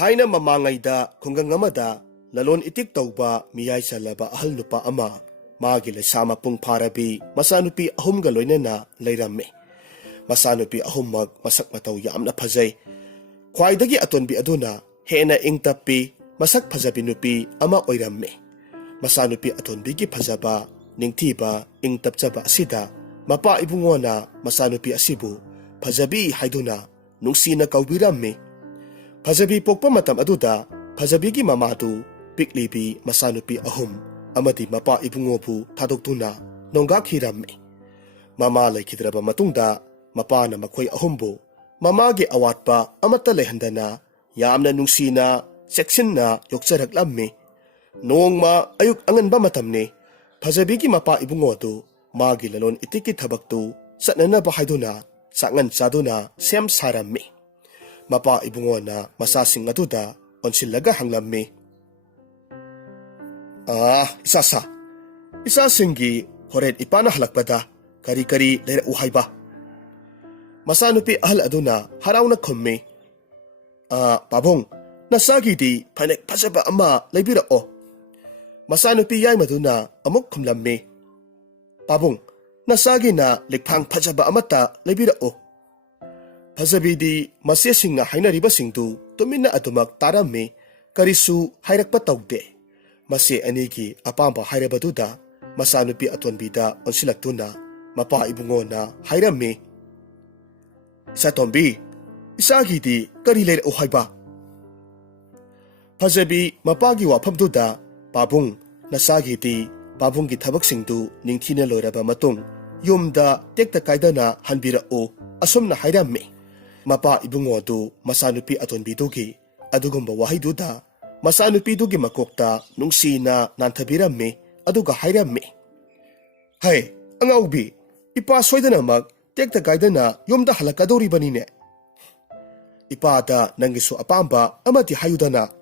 Thaina mamangayda khungang amada lalon itik tawba miyay salaba ahal nupa ama magi lesama pung pharabi masanupi ahumga loinana leiramme. Masanupi ahummag masak mataw yamna phajay. Khwaidagi atonbi aduna hena ingtappi masak phajabi nupi ama oiramme. Masanupi atonbigi phajaba ningthiba ingtapchaba asida mapa ibungona masanupi asibu phajabi haiduna nungsina kaubiramme. Phajabi pokpa matam aduda phajabi mamadu piklibi masanupi ahum amadi mapa ibungobu thadoktuna nongga khiramme. Mama laikhidraba matungda mapana makhoi ahumbu mamagi awatpa amata lehandana yamna nungsina seksinna yokcharaklammi. Nongma ayuk anganba matamne phajabi mapa ibungodu magi lalon itiki thabaktu satnanaba haiduna sangan chaduna sem sarammi. Mapa ibungona masasing aduda onsilaga hanglammi. Isasingi horen ipana halakpada kari lera uhayba. Masanupi ahal aduna harawna khummi. Pabong, nasagi di panek phajaba ama laibira o. Masanupi yay maduna amuk khumlammi. Pabong, nasagi na likphang phajaba amata laibira o. Phajabi di masiyasingna hainaribasingdu tumina adumak tarammi karisu hairakpa tawde. Masi anigi apamba hairabaduda masanupi atonbida onsilaktuna mapa ibungona hairammi. Satombi, isagi di kari leira uhayba. Phajabi mapagi wafamduda pabung nasagi di pabunggi thabaksingdu ningthina loiraba matung yumda tekta kaidana hanbira o asumna hairammi. Mapa ibungodu masanupi atonbidugi adugumba wahayduda masanupidugi makokta nungsina nanthabirammi aduga hairammi. Hay, angaubi, ipa soydana mag tekta kaidana yumda halakadoribanine. Ipada nangisu apamba amati hayudana.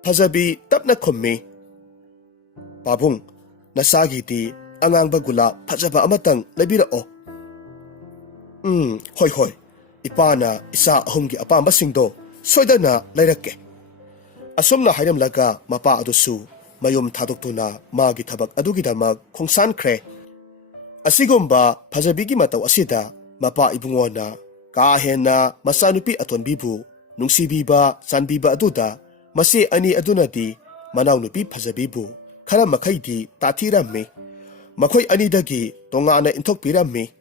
Phajabi tapna khummi. Pabung, nasagi di angangba gula phajaba amatang laibira o. Hoy. Ipana isa ahumgi apamba singdo soydana lairakke. Asumna hairamlaga mapa adusu mayum thadoktuna magi thabak adugidamak khongsankre. Asigumba phajabigi mataw asida mapa ibungona kahena masanupi atonbibu nungsibiba sanbiba aduda masi ani adunadi manawnupi phajabibu khara makhaidi tathirammi. Makhoi anidagi tongana inthokpirammi.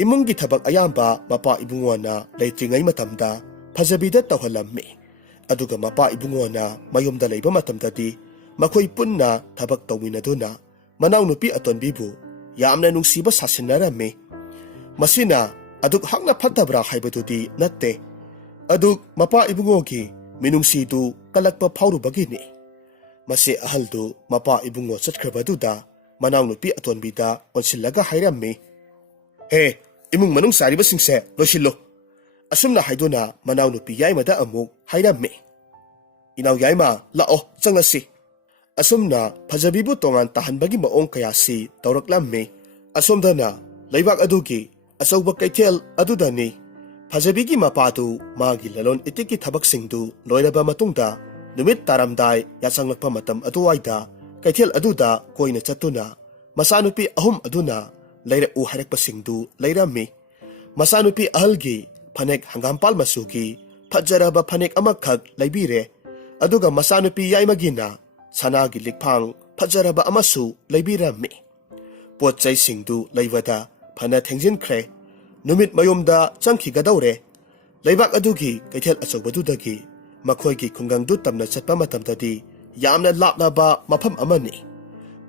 Imungi thabak ayamba mapa ibungona leitringai matamda phajabida tawhalammi. Aduga mapa ibungona mayumda leiba matamdadi makhoi punna thabak tawminaduna manawnupi atonbibu yamna nungsiba sasinnarammi. Masina aduk hakna phatabra haibadudi natte. Aduk mapa ibungogi minungsidu kalakpa phawrubagini. Masi ahaldu mapa ibungo chatkhrabaduda manawnupi atonbida onsilaga hairammi. He, imung manung saribasingse losillo. Asumna haiduna manawnupi yaymada amuk hairammi. Inaw yayma lao changlasi. Asumna phajabibu tongan tahanbagi maong kayasi tawraklammi. Asumdana laibak adugi asawba kaithel adudani. Phajabi mapadu magi lalon itiki thabaksingdu loiraba matungda numit taramdai yasanglakpa matam aduwaida kaithel aduda koina chatuna masanupi ahum aduna leira u hairakpasingdu leirammi. Masanupi ahalgi phanek hangampal masugi phajaraba phanek amakhak leibire. Aduga masanupi yaymagina sanagi likphang phajaraba amasu leibirammi. Potchai singdu leibada phana thengjinkhre. Numit mayumda changkhigadawre. Leibak adugi kaithel achawbadudagi makhoigi khungangdu tamna chatpa matamdadi yamna lapnaba mafam amani.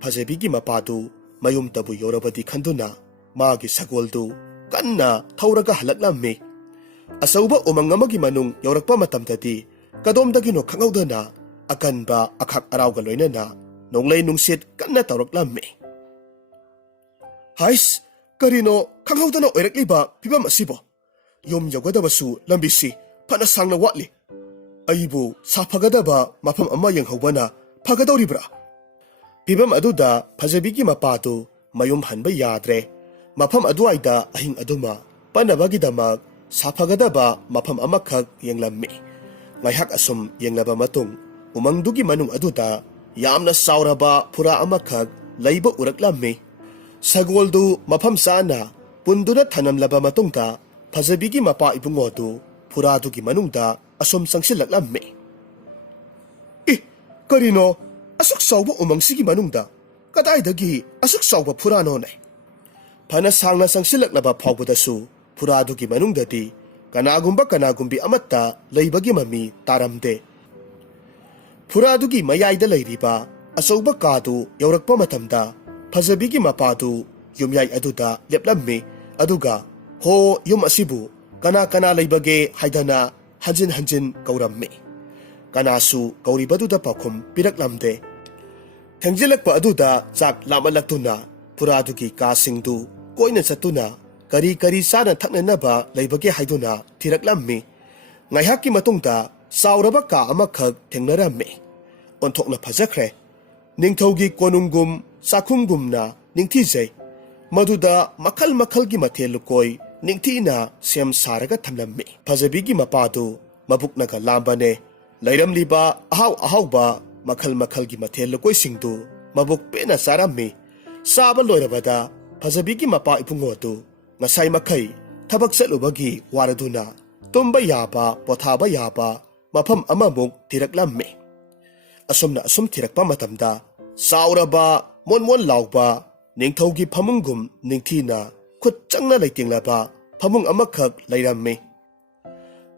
Phajabigi mapadu mayum tabu yorabadi khanduna magi sagoldu kanna thauraga halaklammi. Asawba umang amagi manung yorakpa matamdadi kadomdagino khangawdana akanba akhak arawga loinana nonglay nungsit kanna tawraklammi. Hais, karino khangawdana oirakliba pibam asibo. Yum yawgadabasu lambisi phana sangna watli. Aibu safagadaba mafam ama yanghawbana phagadawribra. Pibam aduda phajabigi mapadu mayum hanba yadre. Mafam aduaida ahing aduma panabagidamak safagadaba mafam amakhak yanglammi. Ngayhak asum yenglaba matung umangdugi manung aduda yamna sauraba phura amakhak leiba uraklammi. Sagoldu mafam sana punduna thanamlaba matungda phajabigi mapa ibungodu phuradugi manungda asum sangsilaklammi. Karino asuk sauba umangsigi manungda kadaidagi asuk sauba phurano ne. Phana sangna sangsilaklaba phawbadasu phuradugi manungdadi kanagumbi amatta leibagi mami taramde. Phuradugi mayaida leiriba asauba kadu yaurakpa matamda phajabigi mapadu yumyai aduda leplammi aduga ho yum asibu kana leibage haidana hanjin kaurammi. Kanasu kauribaduda pakhum piraklamde. Thengjilakpa aduda chak lamalaktuna phuradugi kasingdu koina chatuna kari sana thaknanaba leibage haiduna thiraklammi. Ngaihakki matungda sauraba ka amakhak thengnarammi. Onthokna phajakhre. Ningthaugi konungum sakhumgumna ningthijai. Maduda makhalgi mathel lukoi ningthina sem saraga thamlammi. Phajabigi mapadu mabuknaga lambane. Lairamliba ahauba makhalgi mathel lukoi singdu mabuk pena sarammi. Saba loirabada phajabigi mapa ipungodu ngasai makai thabak chalubagi waraduna tumba yaba pothaba yaba mafam amamuk thiraklammi. Asumna asum thirakpa matamda sauraba mon lauba ningthaugi phamungum ningthina khut changna leitinglaba phamung amakhak leirammi.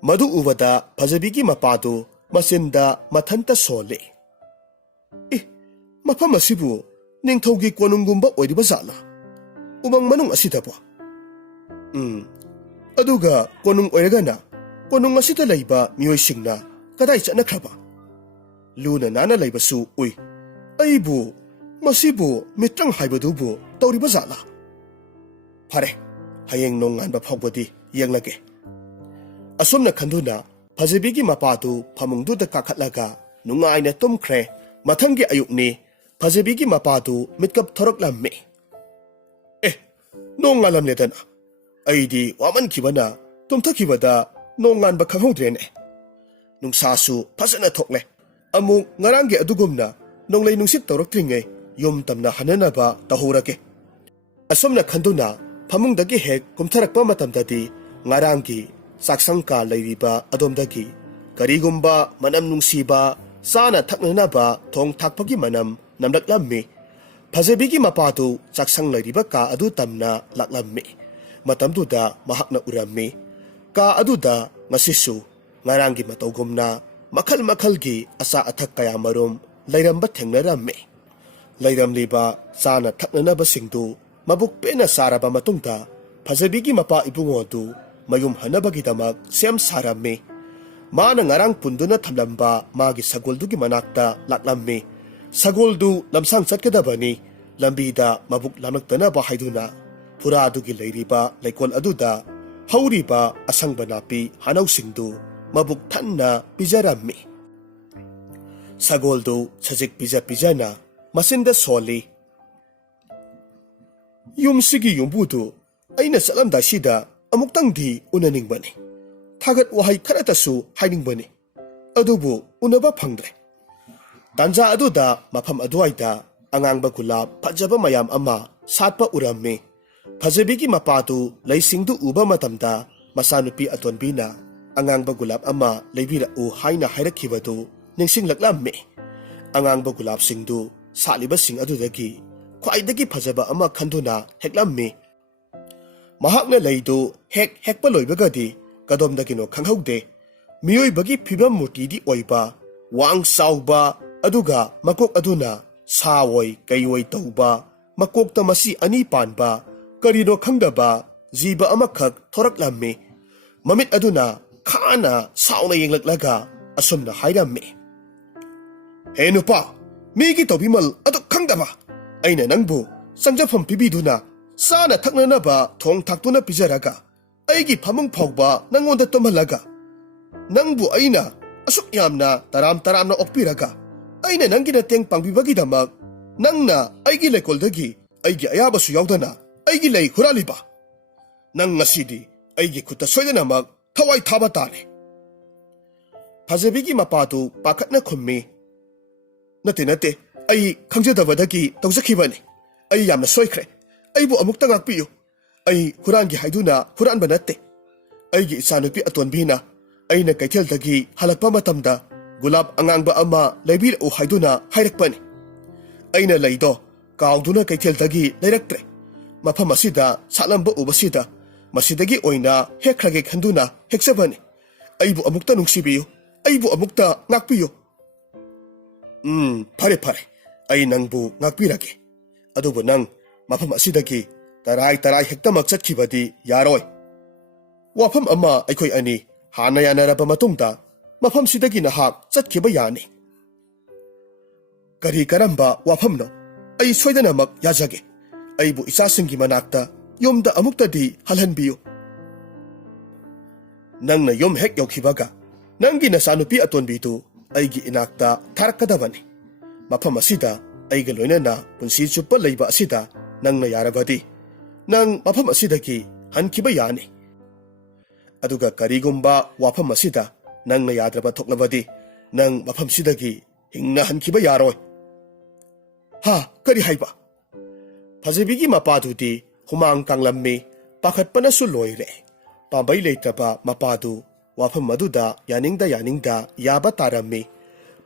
Madu ubada phajabigi mapadu masinda mathanta sole. Mafam asibu ningthaugi konungumba oiriba zala umang manung asidaba. Aduga konung oiragana konung asida leiba miyoisingna kadai chatnakraba. Luna nana leibasu ui aibu masibu mitrang haibadubu tauriba zala. Phare hayeng nonganba phawbadi yenglage. Asumna khanduna phajabigi mapadu phamungduda kakhatlaga nungaina tumkhre. Mathangi ayukni phajabigi mapadu mitkap thoraklammi. Nongalam ledana aidi waman kibana tumthakibada nonganba khanghodrene. Nungsasu phasana thokle amuk ngarangi adugumna nonglei nungsit tawraktringai yum tamna hananaba tahurake. Asumna khanduna phamungdagi hek kumtharakpa matamdadi ngarangi saksangka leiriba adomdagi karigumba manam nungsiba sana thaknanaba thong thakpagi manam namlaklammi. Phajabigi mapadu saksang leiriba ka adu tamna laklammi. Matamduda mahakna urammi. Ka aduda ngasisu ngarangi matawgumna makhalgi asa athak kaya marum lairamba thengnarammi. Lairamliba sana thaknanaba singdu mabuk pena saraba matungda phajabigi mapa ibungodu mayum hanabagidamak sem sarammi. Mana ngarang punduna thamlamba magi sagoldugi manakta laklammi. Sagoldu lamsang chatkadabani lambida mabuk lamnaktanaba haiduna phuradugi leiriba leikol aduda hauriba asangba napi hanausingdu mabuk thanna pijarammi. Sagoldu sajik pijana masinda soli. Yumsigi yumbudu aina salamdasida amuktangdi unaningbani. Thagat wahai kharatasu hainingbani. Adubu unaba phangdre. Tanja aduda mafam aduaida angangba gulab phajaba mayam ama satpa urammi. Phajabigi mapadu leisingdu uba matamda masanupi atonbina angangba gulab ama leibira u haina hairakibadu ningsinglaklammi. Angangba gulab singdu saliba sing adudagi khwaidagi phajaba ama khanduna heklammi. Mahakna leidu hekpa loibagadi kadomdagino khanghaude. Miyoibagi phibam murtidi oiba wang sauba aduga makok aduna sawoi kaiwoi tauba makokta masi ani panba karino khangdaba jiba amakhak thoraklammi. Mamit aduna khana sauna yenglaklaga asumna hairammi. He nupa migi tobimal adu khangdaba aina nangbu sangjafam pibiduna sana thaknanaba thong thaktuna pijaraga aigi phamung phawba nangonda tomhalaga nangbu aina asuk yamna taramna okpiraga aina nangina teng pangbibagidamak nangna aigi lekoldagi aigi ayabasu yaudana aigi lei huraliba. Nang ngasidi aigi khuta soidanamak thawai thaba tare. ꯐꯖꯕꯤꯒꯤ ꯃꯄꯥꯗꯨ ꯄꯥꯈꯠꯅ ꯈꯨꯝꯃꯤ, ꯅꯠꯇꯦ, ꯑꯩ ꯈꯪꯖꯗꯕꯗꯒꯤ ꯇꯧꯖꯈꯤꯕꯅꯤ. ꯑꯩ ꯌꯥꯝꯅ ꯁꯣꯏꯈ꯭ꯔꯦ. ꯑꯩꯕꯨ ꯑꯃꯨꯛꯇ ꯉꯥꯛꯄꯤꯌꯨ. ꯑꯩ ꯍꯨꯔꯥꯟꯒꯦ ꯍꯥꯏꯗꯨꯅ ꯍꯨꯔꯥꯟꯕ ꯅꯠꯇꯦ. ꯑꯩꯒꯤ ꯏꯆꯥꯅꯨꯄꯤ ꯑꯇꯣꯟꯕꯤꯅ ꯑꯩꯅ ꯀꯩꯊꯦꯜꯗꯒꯤ ꯍꯜꯂꯛꯄ ꯃꯇꯝꯗ ꯒꯨꯂꯥꯞ ꯑꯉꯥꯡꯕ ꯑꯃ ꯂꯩꯕꯤꯔꯛꯎ ꯍꯥꯏꯗꯨꯅ ꯍꯥꯏꯔꯛꯄꯅꯤ. ꯑꯩꯅ ꯂꯩꯗꯣ ꯀꯥꯎꯗꯨꯅ ꯀꯩꯊꯦꯜꯗꯒꯤ ꯂꯩꯔꯛꯇ꯭ꯔꯦ. ꯃꯐꯝ ꯑꯁꯤꯗ ꯁꯥꯠꯂꯝꯕ ꯎꯕꯁꯤꯗ ꯃꯁꯤꯗꯒꯤ ꯑꯣꯏꯅ ꯍꯦꯛꯈ꯭ꯔꯒꯦ ꯈꯟꯗꯨꯅ ꯍꯦꯛꯆꯕꯅꯤ. ꯑꯩꯕꯨ ꯑꯃꯨꯛꯇ ꯅꯨꯡꯁꯤꯕꯤꯌꯨ. ꯑꯩꯕꯨ ꯑꯃꯨꯛꯇ ꯉꯥꯛꯄꯤꯌꯨ. ꯐꯔꯦ. ꯑꯩ ꯅꯪꯕꯨ ꯉꯥꯛꯄꯤꯔꯒꯦ. ꯑꯗꯨꯕꯨ ꯅꯪ ꯃꯐꯝ ꯑꯁꯤꯗꯒꯤ ꯇꯔꯥꯏ ꯍꯦꯛꯇꯃꯛ ꯆꯠꯈꯤꯕꯗꯤ ꯌꯥꯔꯣꯏ. ꯋꯥꯐꯝ ꯑꯃ ꯑꯩꯈꯣꯏ ꯑꯅꯤ ꯍꯥꯟꯅ ꯌꯥꯅꯔꯕ ꯃꯇꯨꯡꯗ ꯃꯐꯝꯁꯤꯗꯒꯤ ꯅꯍꯥꯛ ꯆꯠꯈꯤꯕ ꯌꯥꯅꯤ. ꯀꯔꯝꯕ ꯋꯥꯐꯝꯅꯣ? ꯑꯩ ꯁꯣꯏꯗꯅꯃꯛ ꯌꯥꯖꯒꯦ. ꯑꯩꯕꯨ ꯏꯆꯥꯁꯤꯡꯒꯤ ꯃꯅꯥꯛꯇ ꯌꯨꯝꯗ ꯑꯃꯨꯛꯇꯗꯤ ꯍꯜꯍꯟꯕꯤꯌꯨ. ꯅꯪꯅ ꯌꯨꯝ ꯍꯦꯛ ꯌꯧꯈꯤꯕꯒ ꯅꯪꯒꯤ ꯅꯆꯥꯅꯨꯄꯤ ꯑꯇꯣꯟꯕꯤꯗꯨ ꯑꯩꯒꯤ ꯏꯅꯥꯛꯇ ꯊꯥꯔꯛꯀꯗꯕꯅꯤ. ꯃꯐꯝ ꯑꯁꯤꯗ ꯑꯩꯒ ꯂꯣꯏꯅꯅ ꯄꯨꯟꯁꯤ ꯆꯨꯞꯄ ꯂꯩꯕ ꯑꯁꯤꯗ ꯅꯪꯅ ꯌꯥꯔꯕꯗꯤ ꯅꯪ ꯃꯐꯝ ꯑꯁꯤꯗꯒꯤ ꯍꯟꯈꯤꯕ ꯌꯥꯅꯤ. ꯑꯗꯨꯒ ꯀꯔꯤꯒꯨꯝꯕ ꯋꯥꯐꯝ ꯑꯁꯤꯗ ꯅꯪꯅ ꯌꯥꯗ꯭ꯔꯕ ꯊꯣꯛꯂꯕꯗꯤ ꯅꯪ ꯃꯐꯝꯁꯤꯗꯒꯤ ꯍꯤꯡꯅ ꯍꯟꯈꯤꯕ ꯌꯥꯔꯣꯏ. ꯀꯔꯤ ꯍꯥꯏꯕ? ꯐꯖꯕꯤꯒꯤ ꯃꯄꯥꯗꯨꯗꯤ ꯍꯨꯃꯥꯡ ꯀꯥꯡꯂꯝꯃꯤ. ꯄꯥꯈꯠꯄꯅꯁꯨ ꯂꯣꯏꯔꯦ. ꯄꯥꯝꯕꯩ ꯂꯩꯇ꯭ꯔꯕ ꯃꯄꯥꯗꯨ ꯋꯥꯐꯝ ꯑꯗꯨꯗ ꯌꯥꯅꯤꯡꯗ ꯌꯥꯕ ꯇꯥꯔꯝꯃꯤ.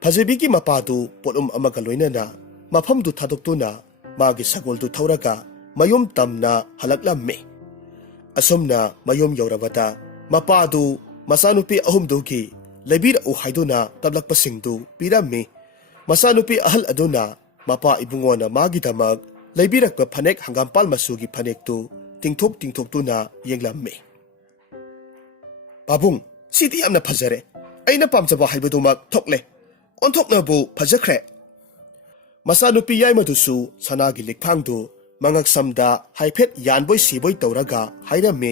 ꯐꯖꯕꯤꯒꯤ ꯃꯄꯥꯗꯨ ꯄꯣꯠꯂꯨꯝ ꯑꯃꯒ ꯂꯣꯏꯅꯅ ꯃꯐꯝꯗꯨ ꯊꯥꯗꯣꯛꯇꯨꯅ ꯃꯥꯒꯤ ꯁꯒꯣꯜꯗꯨ ꯊꯧꯔꯒ ꯃꯌꯨꯝ ꯇꯝꯅ ꯍꯜꯂꯛꯂꯝꯃꯤ. ꯑꯁꯨꯝꯅ ꯃꯌꯨꯝ ꯌꯧꯔꯕꯗ ꯃꯄꯥꯗꯨ ꯃꯆꯥꯅꯨꯄꯤ ꯑꯍꯨꯝꯗꯨꯒꯤ ꯂꯩꯕꯤꯔꯛꯎ ꯍꯥꯏꯗꯨꯅ ꯇꯝꯂꯛꯄꯁꯤꯡꯗꯨ ꯄꯤꯔꯝꯃꯤ. ꯃꯆꯥꯅꯨꯄꯤ ꯑꯍꯜ ꯑꯗꯨꯅ ꯃꯄꯥ ꯏꯕꯨꯡꯉꯣꯅ ꯃꯥꯒꯤꯗꯃꯛ ꯂꯩꯕꯤꯔꯛꯄ ꯐꯅꯦꯛ ꯍꯪꯒꯥꯝꯄꯥꯜ ꯃꯆꯨꯒꯤ ꯐꯅꯦꯛꯇꯨ ꯇꯤꯡꯊꯣꯛꯇꯨꯅ ꯌꯦꯡꯂꯝꯃꯤ. ꯄꯥꯕꯨꯡ, ꯁꯤꯗꯤ ꯌꯥꯝꯅ ꯐꯖꯔꯦ. ꯑꯩꯅ ꯄꯥꯝꯖꯕ ꯍꯥꯏꯕꯗꯨꯃꯛ ꯊꯣꯛꯂꯦ. ꯑꯣꯟꯊꯣꯛꯅꯕꯨ ꯐꯖꯈ꯭ꯔꯦ. ꯃꯆꯥꯅꯨꯄꯤ ꯌꯥꯏꯃꯗꯨꯁꯨ ꯁꯅꯥꯒꯤ ꯂꯤꯛꯐꯥꯡꯗꯨ ꯃꯉꯛꯁꯝꯗ ꯍꯥꯏꯐꯦꯠ ꯌꯥꯟꯕꯣꯏ ꯁꯤꯕꯣꯏ ꯇꯧꯔꯒ ꯍꯥꯏꯔꯝꯃꯤ.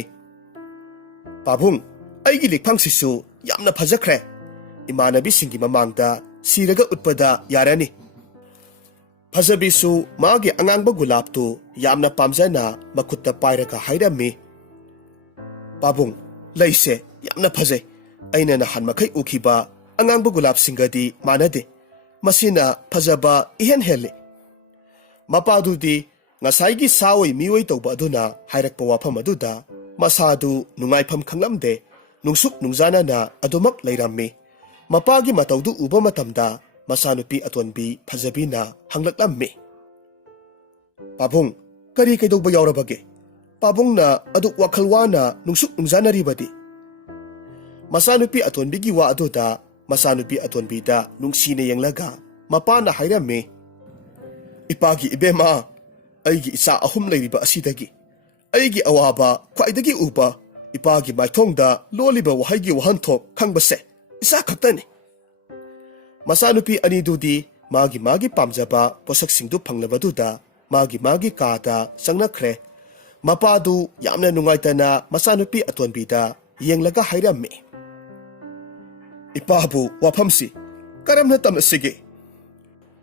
ꯄꯥꯕꯨꯡ, ꯑꯩꯒꯤ ꯂꯤꯛꯐꯥꯡꯁꯤꯁꯨ ꯌꯥꯝꯅ ꯐꯖꯈ꯭ꯔꯦ. ꯏꯃꯥꯟꯅꯕꯤꯁꯤꯡꯒꯤ ꯃꯃꯥꯡꯗ ꯁꯤꯔꯒ ꯎꯠꯄꯗ ꯌꯥꯔꯅꯤ. ꯐꯖꯕꯤꯁꯨ ꯃꯥꯒꯤ ꯑꯉꯥꯡꯕ ꯒꯨꯂꯥꯞꯇꯨ ꯌꯥꯝꯅ ꯄꯥꯝꯖꯅ ꯃꯈꯨꯠꯇ ꯄꯥꯏꯔꯒ ꯍꯥꯏꯔꯝꯃꯤ. ꯄꯥꯕꯨꯡ, ꯂꯩꯁꯦ ꯌꯥꯝꯅ ꯐꯖꯩ. ꯑꯩꯅ ꯅꯍꯥꯟ ꯃꯈꯩ ꯎꯈꯤꯕ ꯑꯉꯥꯡꯕ ꯒꯨꯂꯥꯞꯁꯤꯡꯒꯗꯤ ꯃꯥꯟꯅꯗꯦ. ꯃꯁꯤꯅ ꯐꯖꯕ ꯏꯍꯦꯟ ꯍꯦꯜꯂꯤ. ꯃꯄꯥꯗꯨꯗꯤ ꯉꯁꯥꯏꯒꯤ ꯁꯥꯑꯣꯏ ꯃꯤꯑꯣꯏ ꯇꯧꯕ ꯑꯗꯨꯅ ꯍꯥꯏꯔꯛꯄ ꯋꯥꯐꯝ ꯑꯗꯨꯗ ꯃꯁꯥꯗꯨ ꯅꯨꯡꯉꯥꯏꯐꯝ ꯈꯪꯂꯝꯗꯦ. ꯅꯨꯡꯁꯨꯛ ꯅꯨꯡꯖꯥꯅꯅ ꯑꯗꯨꯃꯛ ꯂꯩꯔꯝꯃꯤ. ꯃꯄꯥꯒꯤ ꯃꯇꯧꯗꯨ ꯎꯕ ꯃꯇꯝꯗ ꯃꯆꯥꯅꯨꯄꯤ ꯑꯇꯣꯟꯕꯤ ꯐꯖꯕꯤꯅ ꯍꯪꯂꯛꯂꯝꯃꯤ. ꯄꯥꯕꯨꯡ, ꯀꯩꯗꯧꯕ ꯌꯥꯎꯔꯕꯒꯦ? ꯄꯥꯕꯨꯡꯅ ꯑꯗꯨꯛ ꯋꯥꯈꯜ ꯋꯥꯅ ꯅꯨꯡꯁꯨꯛ ꯅꯨꯡꯖꯥꯅꯔꯤꯕꯗꯤ? ꯃꯆꯥꯅꯨꯄꯤ ꯑꯇꯣꯟꯕꯤꯒꯤ ꯋꯥ ꯑꯗꯨꯗ ꯃꯆꯥꯅꯨꯄꯤ ꯑꯇꯣꯟꯕꯤꯗ ꯅꯨꯡꯁꯤꯅ ꯌꯦꯡꯂꯒ ꯃꯄꯥꯅ ꯍꯥꯏꯔꯝꯃꯤ. ꯏꯄꯥꯒꯤ ꯏꯕꯦꯝꯃ, ꯑꯩꯒꯤ ꯏꯆꯥ ꯑꯍꯨꯝ ꯂꯩꯔꯤꯕ ꯑꯁꯤꯗꯒꯤ ꯑꯩꯒꯤ ꯑꯋꯥꯕ ꯈ꯭ꯋꯥꯏꯗꯒꯤ ꯎꯕ, ꯏꯄꯥꯒꯤ ꯃꯥꯏꯊꯣꯡꯗ ꯂꯣꯜꯂꯤꯕ ꯋꯥꯍꯩꯒꯤ ꯋꯥꯍꯟꯊꯣꯛ ꯈꯪꯕꯁꯦ ꯏꯆꯥ ꯈꯛꯇꯅꯤ. ꯃꯆꯥꯅꯨꯄꯤ ꯑꯅꯤꯗꯨꯗꯤ ꯃꯥꯒꯤ ꯄꯥꯝꯖꯕ ꯄꯣꯠꯁꯛꯁꯤꯡꯗꯨ ꯐꯪꯂꯕꯗꯨꯗ ꯃꯥꯒꯤ ꯀꯥꯗ ꯆꯪꯅꯈ꯭ꯔꯦ. ꯃꯄꯥꯗꯨ ꯌꯥꯝꯅ ꯅꯨꯡꯉꯥꯏꯇꯅ ꯃꯆꯥꯅꯨꯄꯤ ꯑꯇꯣꯟꯕꯤꯗ ꯌꯦꯡꯂꯒ ꯍꯥꯏꯔꯝꯃꯤ. ꯏꯄꯥꯕꯨ ꯋꯥꯐꯝꯁꯤ ꯀꯔꯝꯅ ꯇꯝꯅꯁꯤꯒꯦ?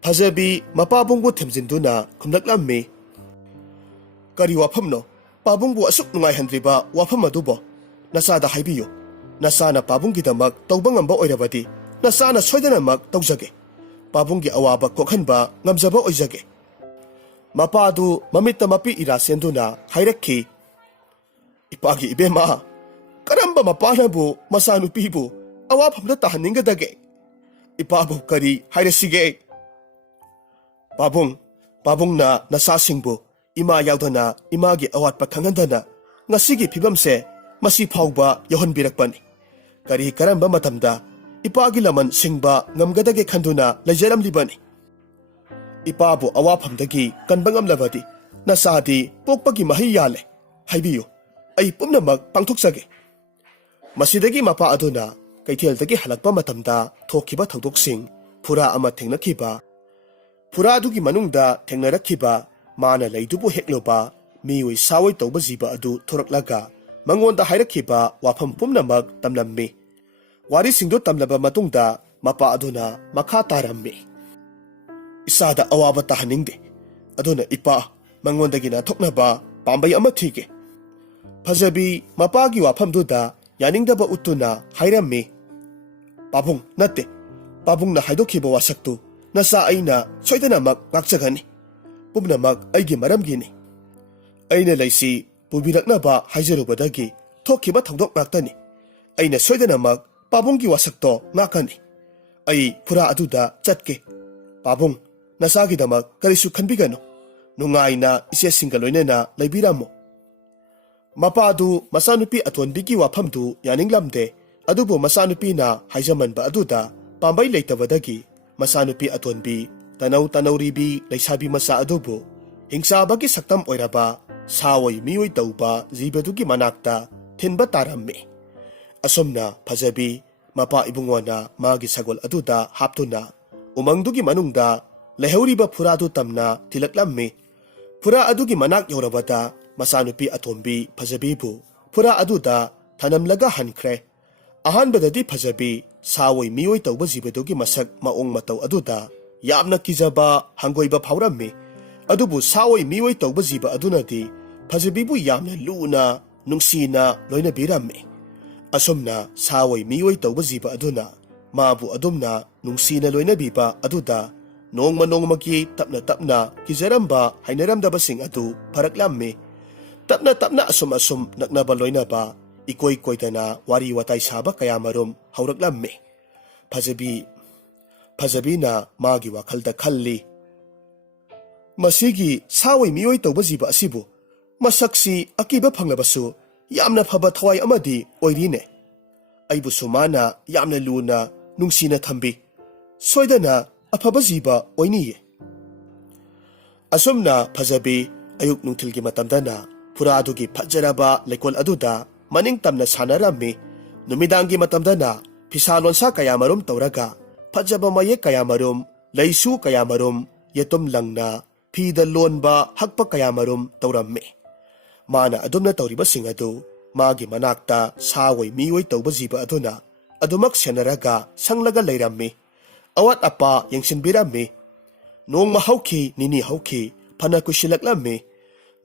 ꯐꯖꯕꯤ ꯃꯄꯥꯕꯨꯡꯕꯨ ꯊꯦꯝꯖꯤꯟꯗꯨꯅ ꯈꯨꯝꯂꯛꯂꯝꯃꯤ. ꯀꯔꯤ ꯋꯥꯐꯝꯅꯣ? ꯄꯥꯕꯨꯡꯕꯨ ꯑꯁꯨꯛ ꯅꯨꯡꯉꯥꯏꯍꯟꯗ꯭ꯔꯤꯕ ꯋꯥꯐꯝ ꯑꯗꯨꯕꯣ? ꯅꯆꯥꯗ ꯍꯥꯏꯕꯤꯌꯨ. ꯅꯆꯥꯅ ꯄꯥꯕꯨꯡꯒꯤꯗꯃꯛ ꯇꯧꯕ ꯉꯝꯕ ꯑꯣꯏꯔꯕꯗꯤ ꯅꯆꯥꯅ ꯁꯣꯏꯗꯅꯃꯛ ꯇꯧꯖꯒꯦ. ꯄꯥꯕꯨꯡꯒꯤ ꯑꯋꯥꯕ ꯀꯣꯛꯍꯟꯕ ꯉꯝꯖꯕ ꯑꯣꯏꯖꯒꯦ. ꯃꯄꯥꯗꯨ ꯃꯃꯤꯠꯇ ꯃꯄꯤ ꯏꯔꯥ ꯁꯦꯟꯗꯨꯅ ꯍꯥꯏꯔꯛꯈꯤ. ꯏꯄꯥꯒꯤ ꯏꯕꯦꯝꯃ, ꯀꯔꯝꯕ ꯃꯄꯥꯅꯕꯨ ꯃꯆꯥꯅꯨꯄꯤꯕꯨ ꯑꯋꯥꯐꯝꯗ ꯇꯥꯍꯟꯅꯤꯡꯒꯗꯒꯦ? ꯏꯄꯥꯕꯨ ꯀꯔꯤ ꯍꯥꯏꯔꯁꯤꯒꯦ? ꯄꯥꯕꯨꯡꯅ ꯅꯆꯥꯁꯤꯡꯕꯨ ꯏꯃꯥ ꯌꯥꯎꯗꯅ ꯏꯃꯥꯒꯤ ꯑꯋꯥꯠꯄ ꯈꯪꯍꯟꯗꯅ ꯉꯁꯤꯒꯤ ꯐꯤꯕꯝꯁꯦ ꯃꯁꯤ ꯐꯥꯎꯕ ꯌꯧꯍꯟꯕꯤꯔꯛꯄꯅꯤ. ꯀꯔꯝꯕ ꯃꯇꯝꯗ ꯏꯄꯥꯒꯤ ꯂꯃꯟ ꯁꯤꯡꯕ ꯉꯝꯒꯗꯒꯦ ꯈꯟꯗꯨꯅ ꯂꯩꯖꯔꯝꯂꯤꯕꯅꯤ. ꯏꯄꯥꯕꯨ ꯑꯋꯥꯐꯝꯗꯒꯤ ꯀꯟꯕ ꯉꯝꯂꯕꯗꯤ ꯅꯆꯥꯗꯤ ꯄꯣꯛꯄꯒꯤ ꯃꯍꯩ ꯌꯥꯜꯂꯦ. ꯍꯥꯏꯕꯤꯌꯨ, ꯑꯩ ꯄꯨꯝꯅꯃꯛ ꯄꯥꯡꯊꯣꯛꯆꯒꯦ. ꯃꯁꯤꯗꯒꯤ ꯃꯄꯥ ꯑꯗꯨꯅ ꯀꯩꯊꯦꯜꯗꯒꯤ ꯍꯜꯂꯛꯄ ꯃꯇꯝꯗ ꯊꯣꯛꯈꯤꯕ ꯊꯧꯗꯣꯛꯁꯤꯡ, ꯐꯨꯔꯥ ꯑꯃ ꯊꯦꯡꯅꯈꯤꯕ, ꯐꯨꯔꯥꯗꯨꯒꯤ ꯃꯅꯨꯡꯗ ꯊꯦꯡꯅꯔꯛꯈꯤꯕ, ꯃꯥꯅ ꯂꯩꯗꯨꯕꯨ ꯍꯦꯛꯂꯨꯕ ꯃꯤꯑꯣꯏ ꯁꯥꯑꯣꯏ ꯇꯧꯕ ꯖꯤꯕ ꯑꯗꯨ ꯊꯣꯔꯛꯂꯒ ꯃꯉꯣꯟꯗ ꯍꯥꯏꯔꯛꯈꯤꯕ ꯋꯥꯐꯝ ꯄꯨꯝꯅꯃꯛ ꯇꯝꯂꯝꯃꯤ. ꯋꯥꯔꯤꯁꯤꯡꯗꯨ ꯇꯝꯂꯕ ꯃꯇꯨꯡꯗ ꯃꯄꯥ ꯑꯗꯨꯅ ꯃꯈꯥ ꯇꯥꯔꯝꯃꯤ. ꯏꯆꯥꯗ ꯑꯋꯥꯕ ꯇꯥꯍꯟꯅꯤꯡꯗꯦ. ꯑꯗꯨꯅ ꯏꯄꯥ ꯃꯉꯣꯟꯗꯒꯤ ꯅꯥꯟꯊꯣꯛꯅꯕ ꯄꯥꯝꯕꯩ ꯑꯃ ꯊꯤꯒꯦ. ꯐꯖꯕꯤ ꯃꯄꯥꯒꯤ ꯋꯥꯐꯝꯗꯨꯗ ꯌꯥꯅꯤꯡꯗꯕ ꯎꯠꯇꯨꯅ ꯍꯥꯏꯔꯝꯃꯤ. ꯄꯥꯕꯨꯡ ꯅꯠꯇꯦ, ꯄꯥꯕꯨꯡꯅ ꯍꯥꯏꯗꯣꯛꯈꯤꯕ ꯋꯥꯁꯛꯇꯨ ꯅꯆꯥ ꯑꯩꯅ ꯁꯣꯏꯗꯅꯃꯛ ꯉꯥꯛꯆꯒꯅꯤ, ꯄꯨꯝꯅꯃꯛ ꯑꯩꯒꯤ ꯃꯔꯝꯒꯤꯅꯤ꯫ ꯑꯩꯅ ꯂꯩꯁꯤ ꯄꯨꯕꯤꯔꯛꯅꯕ ꯍꯥꯏꯖꯔꯨꯕꯗꯒꯤ ꯊꯣꯛꯈꯤꯕ ꯊꯧꯗꯣꯛ ꯉꯥꯛꯇꯅꯤ꯫ ꯑꯩꯅ ꯁꯣꯏꯗꯅꯃꯛ ꯄꯥꯕꯨꯡꯒꯤ ꯋꯥꯁꯛꯇꯣ ꯉꯥꯛꯀꯅꯤ꯫ ꯑꯩ ꯐꯨꯔꯥ ꯑꯗꯨꯗ ꯆꯠꯀꯦ꯫ ꯄꯥꯕꯨꯡ, ꯅꯆꯥꯒꯤꯗꯃꯛ ꯀꯔꯤꯁꯨ ꯈꯟꯕꯤꯒꯅꯨ, ꯅꯨꯡꯉꯥꯏꯅ ꯏꯆꯦꯁꯤꯡꯒ ꯂꯣꯏꯅꯅ ꯂꯩꯕꯤꯔꯝꯃꯨ꯫ ꯃꯄꯥꯗꯨ ꯃꯆꯥꯅꯨꯄꯤ ꯑꯇꯣꯟꯕꯤꯒꯤ ꯋꯥꯐꯝꯗꯨ ꯌꯥꯅꯤꯡꯂꯝꯗꯦ, ꯑꯗꯨꯕꯨ ꯃꯆꯥꯅꯨꯄꯤꯅ ꯍꯥꯏꯖꯃꯟꯕ ꯑꯗꯨꯗ ꯄꯥꯝꯕꯩ ꯂꯩꯇꯕꯗꯒꯤ ꯃꯆꯥꯅꯨꯄꯤ ꯑꯇꯣꯟꯕꯤ ꯇꯅꯧ ꯇꯅꯧꯔꯤꯕꯤ ꯂꯩꯁꯥꯕꯤ ꯃꯆꯥ ꯑꯗꯨꯕꯨ ꯍꯤꯡꯆꯥꯕꯒꯤ ꯁꯛꯇꯝ ꯑꯣꯏꯔꯕ ꯁꯥꯑꯣꯏ ꯃꯤꯑꯣꯏ ꯇꯧꯕ ꯖꯤꯕꯗꯨꯒꯤ ꯃꯅꯥꯛꯇ ꯊꯤꯟꯕ ꯇꯥꯔꯝꯃꯤ꯫ ꯑꯁꯨꯝꯅ ꯐꯖꯕꯤ ꯃꯄꯥ ꯏꯕꯨꯡꯉꯣꯅ ꯃꯥꯒꯤ ꯁꯒꯣꯜ ꯑꯗꯨꯗ ꯍꯥꯞꯇꯨꯅ ꯎꯃꯪꯗꯨꯒꯤ ꯃꯅꯨꯡꯗ ꯂꯩꯍꯧꯔꯤꯕ ꯐꯨꯔꯥꯗꯨ ꯇꯝꯅ ꯊꯤꯜꯂꯛꯂꯝꯃꯤ꯫ ꯐꯨꯔꯥ ꯑꯗꯨꯒꯤ ꯃꯅꯥꯛ ꯌꯧꯔꯕꯗ ꯃꯆꯥꯅꯨꯄꯤ ꯑꯇꯣꯝꯕꯤ ꯐꯖꯕꯤꯕꯨ ꯐꯨꯔꯥ ꯑꯗꯨꯗ ꯊꯅꯝꯂꯒ ꯍꯟꯈ꯭ꯔꯦ꯫ ꯑꯍꯥꯟꯕꯗꯗꯤ ꯐꯖꯕꯤ ꯁꯥꯑꯣꯏ ꯃꯤꯑꯣꯏ ꯇꯧꯕ ꯖꯤꯕꯗꯨꯒꯤ ꯃꯁꯛ ꯃꯑꯣꯡ ꯃꯇꯧ ꯑꯗꯨꯗ ꯌꯥꯝꯅ ꯀꯤꯖꯕ ꯍꯪꯒꯣꯏꯕ ꯐꯥꯎꯔꯝꯃꯤ꯫ ꯑꯗꯨꯕꯨ ꯁꯥꯑꯣꯏ ꯃꯤꯑꯣꯏ ꯇꯧꯕ ꯖꯤꯕ ꯑꯗꯨꯅꯗꯤ ꯐꯖꯕꯤꯕꯨ ꯌꯥꯝꯅ ꯂꯨꯅ ꯅꯨꯡꯁꯤꯅ ꯂꯣꯏꯅꯕꯤꯔꯝꯃꯤ꯫ ꯑꯁꯨꯝꯅ ꯁꯥꯑꯣꯏ ꯃꯤꯑꯣꯏ ꯇꯧꯕ ꯖꯤꯕ ꯑꯗꯨꯅ ꯃꯥꯕꯨ ꯑꯗꯨꯝꯅ ꯅꯨꯡꯁꯤꯅ ꯂꯣꯏꯅꯕꯤꯕ ꯑꯗꯨꯗ ꯅꯣꯡꯃ ꯅꯣꯡꯃꯒꯤ ꯇꯞꯅ ꯇꯞꯅ ꯀꯤꯖꯔꯝꯕ ꯍꯩꯅꯔꯝꯗꯕꯁꯤꯡ ꯑꯗꯨ ꯐꯔꯛꯂꯝꯃꯤ꯫ ꯇꯞꯅ ꯇꯞꯅ ꯑꯁꯨꯝ ꯅꯛꯅꯕ ꯂꯣꯏꯅꯕ ꯏꯀꯣꯏ ꯀꯣꯏꯗꯅ ꯋꯥꯔꯤ ꯋꯥꯇꯥꯏ ꯁꯥꯕ ꯀꯌꯥꯃꯔꯨꯝ ꯍꯧꯔꯛꯂꯝꯃꯤ꯫ ꯐꯖꯕꯤꯅ ꯃꯥꯒꯤ ꯋꯥꯈꯜꯗ ꯈꯜꯂꯤ, ꯃꯁꯤꯒꯤ ꯁꯥꯑꯣꯏ ꯃꯤꯑꯣꯏ ꯇꯧꯕ ꯖꯤꯕ ꯑꯁꯤꯕꯨ ꯃꯁꯛꯁꯤ ꯑꯀꯤꯕ ꯐꯪꯂꯕꯁꯨ ꯌꯥꯝꯅ ꯐꯕ ꯊꯋꯥꯏ ꯑꯃꯗꯤ ꯑꯣꯏꯔꯤꯅꯦ꯫ ꯑꯩꯕꯨꯁꯨ ꯃꯥꯅ ꯌꯥꯝꯅ ꯂꯨꯅ ꯅꯨꯡꯁꯤꯅ ꯊꯝꯕꯤ, ꯁꯣꯏꯗꯅ ꯑꯐꯕ ꯖꯤꯕ ꯑꯣꯏꯅꯤꯌꯦ꯫ ꯑꯁꯨꯝꯅ ꯐꯖꯕꯤ ꯑꯌꯨꯛ ꯅꯨꯡꯊꯤꯜꯒꯤ ꯃꯇꯝꯗꯅ ꯐꯨꯔꯥꯗꯨꯒꯤ ꯐꯖꯔꯕ ꯂꯩꯀꯣꯜ ꯑꯗꯨꯗ ꯃꯅꯤꯡ ꯇꯝꯅ ꯁꯥꯟꯅꯔꯝꯃꯤ꯫ ꯅꯨꯃꯤꯗꯥꯡꯒꯤ ꯃꯇꯝꯗꯅ ꯐꯤꯁꯥ ꯂꯣꯟꯁꯥ ꯀꯌꯥꯃꯔꯨꯝ ꯇꯧꯔꯒ ꯐꯖꯕ ꯃꯌꯦꯛ ꯀꯌꯥꯃꯔꯨꯝ, ꯂꯩꯁꯨ ꯀꯌꯥꯃꯔꯨꯝ, ꯌꯦꯇꯨꯝ ꯂꯪꯅ ꯐꯤꯗ ꯂꯣꯟꯕ ꯍꯛꯄ ꯀꯌꯥꯃꯔꯨꯝ ꯇꯧꯔꯝꯃꯤ꯫ ꯃꯥꯅ ꯑꯗꯨꯝꯅ ꯇꯧꯔꯤꯕꯁꯤꯡ ꯑꯗꯨ ꯃꯥꯒꯤ ꯃꯅꯥꯛꯇ ꯁꯥꯑꯣꯏ ꯃꯤꯑꯣꯏ ꯇꯧꯕ ꯖꯤꯕ ꯑꯗꯨꯅ ꯑꯗꯨꯃꯛ ꯁꯦꯟꯅꯔꯒ ꯁꯪꯂꯒ ꯂꯩꯔꯝꯃꯤ, ꯑꯋꯥꯠ ꯑꯄꯥ ꯌꯦꯡꯁꯤꯟꯕꯤꯔꯝꯃꯤ꯫ ꯅꯣꯡꯃ ꯍꯧꯈꯤ, ꯅꯤꯅꯤ ꯍꯧꯈꯤ, ꯐꯅ ꯀꯨꯏꯁꯤꯜꯂꯛꯂꯝꯃꯤ꯫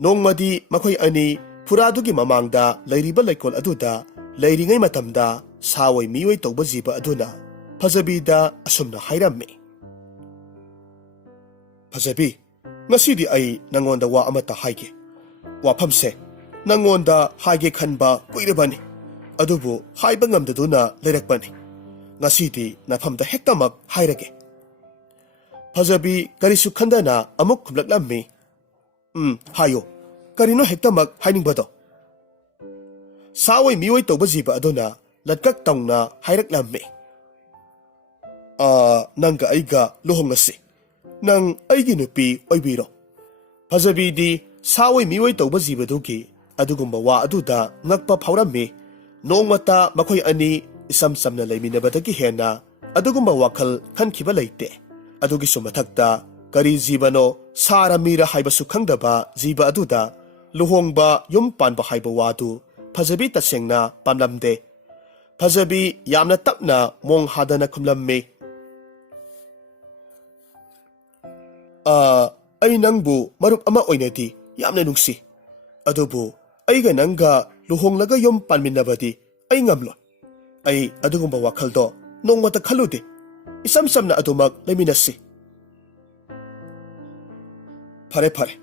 ꯅꯣꯡꯃꯗꯤ ꯃꯈꯣꯏ ꯑꯅꯤ ꯐꯨꯔꯥꯗꯨꯒꯤ ꯃꯃꯥꯡꯗ ꯂꯩꯔꯤꯕ ꯂꯩꯀꯣꯜ ꯑꯗꯨꯗ ꯂꯩꯔꯤꯉꯩ ꯃꯇꯝꯗ ꯁꯥꯑꯣꯏ ꯃꯤꯑꯣꯏ ꯇꯧꯕ ꯖꯤꯕ ꯑꯗꯨꯅ ꯐꯖꯕꯤꯗ ꯑꯁꯨꯝꯅ ꯍꯥꯏꯔꯝꯃꯤ, ꯐꯖꯕꯤ, ꯉꯁꯤꯗꯤ ꯑꯩ ꯅꯪꯉꯣꯟꯗ ꯋꯥ ꯑꯃꯠꯇ ꯍꯥꯏꯒꯦ꯫ ꯋꯥꯐꯝꯁꯦ ꯅꯪꯉꯣꯟꯗ ꯍꯥꯏꯒꯦ ꯈꯟꯕ ꯀꯨꯏꯔꯕꯅꯤ, ꯑꯗꯨꯕꯨ ꯍꯥꯏꯕ ꯉꯝꯗꯗꯨꯅ ꯂꯩꯔꯛꯄꯅꯤ꯫ ꯉꯁꯤꯗꯤ ꯅꯐꯝꯗ ꯍꯦꯛꯇꯃꯛ ꯍꯥꯏꯔꯒꯦ꯫ ꯐꯖꯕꯤ ꯀꯔꯤꯁꯨ ꯈꯟꯗꯅ ꯑꯃꯨꯛ ꯈꯨꯝꯂꯛꯂꯝꯃꯤ, ꯍꯥꯏꯌꯣ, ꯀꯔꯤꯅꯣ ꯍꯦꯛꯇꯃꯛ ꯍꯥꯏꯅꯤꯡꯕꯗꯣ? ꯁꯥꯑꯣꯏ ꯃꯤꯑꯣꯏ ꯇꯧꯕ ꯖꯤꯕ ꯑꯗꯨꯅ ꯂꯠꯀꯛ ꯇꯧꯅ ꯍꯥꯏꯔꯛꯂꯝꯃꯤ, ꯅꯪꯒ ꯑꯩꯒ ꯂꯨꯍꯣꯡꯉꯁꯤ, ꯅꯪ ꯑꯩꯒꯤ ꯅꯨꯄꯤ ꯑꯣꯏꯕꯤꯔꯣ꯫ ꯐꯖꯕꯤꯗꯤ ꯁꯥꯑꯣꯏ ꯃꯤꯑꯣꯏ ꯇꯧꯕ ꯖꯤꯕꯗꯨꯒꯤ ꯑꯗꯨꯒꯨꯝꯕ ꯋꯥ ꯑꯗꯨꯗ ꯉꯛꯄ ꯐꯥꯎꯔꯝꯃꯤ꯫ ꯅꯣꯡꯃꯇ ꯃꯈꯣꯏ ꯑꯅꯤ ꯏꯆꯝ ꯆꯝꯅ ꯂꯩꯃꯤꯟꯅꯕꯗꯒꯤ ꯍꯦꯟꯅ ꯑꯗꯨꯒꯨꯝꯕ ꯋꯥꯈꯜ ꯈꯟꯈꯤꯕ ꯂꯩꯇꯦ꯫ ꯑꯗꯨꯒꯤꯁꯨ ꯃꯊꯛꯇ ꯀꯔꯤ ꯖꯤꯕꯅꯣ, ꯁꯥꯔ ꯃꯤꯔ ꯍꯥꯏꯕꯁꯨ ꯈꯪꯗꯕ ꯖꯤꯕ ꯑꯗꯨꯗ ꯂꯨꯍꯣꯡꯕ ꯌꯨꯝ ꯄꯥꯟꯕ ꯍꯥꯏꯕ ꯋꯥꯗꯨ ꯐꯖꯕꯤ ꯇꯁꯦꯡꯅ ꯄꯥꯝꯂꯝꯗꯦ꯫ ꯐꯖꯕꯤ ꯌꯥꯝꯅ ꯇꯞꯅ ꯃꯣꯡ ꯍꯥꯗꯅ ꯈꯨꯝꯂꯝꯃꯤ, ꯑꯩ ꯅꯪꯕꯨ ꯃꯔꯨꯞ ꯑꯃ ꯑꯣꯏꯅꯗꯤ ꯌꯥꯝꯅ ꯅꯨꯡꯁꯤ, ꯑꯗꯨꯕꯨ ꯑꯩꯒ ꯅꯪꯒ ꯂꯨꯍꯣꯡꯂꯒ ꯌꯨꯝ ꯄꯥꯟꯃꯤꯟꯅꯕꯗꯤ ꯑꯩ ꯉꯝꯂꯣꯏ꯫ ꯑꯩ ꯑꯗꯨꯒꯨꯝꯕ ꯋꯥꯈꯜꯗꯣ ꯅꯣꯡꯃꯇ ꯈꯜꯂꯨꯗꯦ꯫ ꯏꯆꯝ ꯆꯝꯅ ꯑꯗꯨꯃꯛ ꯂꯩꯃꯤꯟꯅꯁꯤ꯫ ꯐꯔꯦ ꯐꯔꯦ,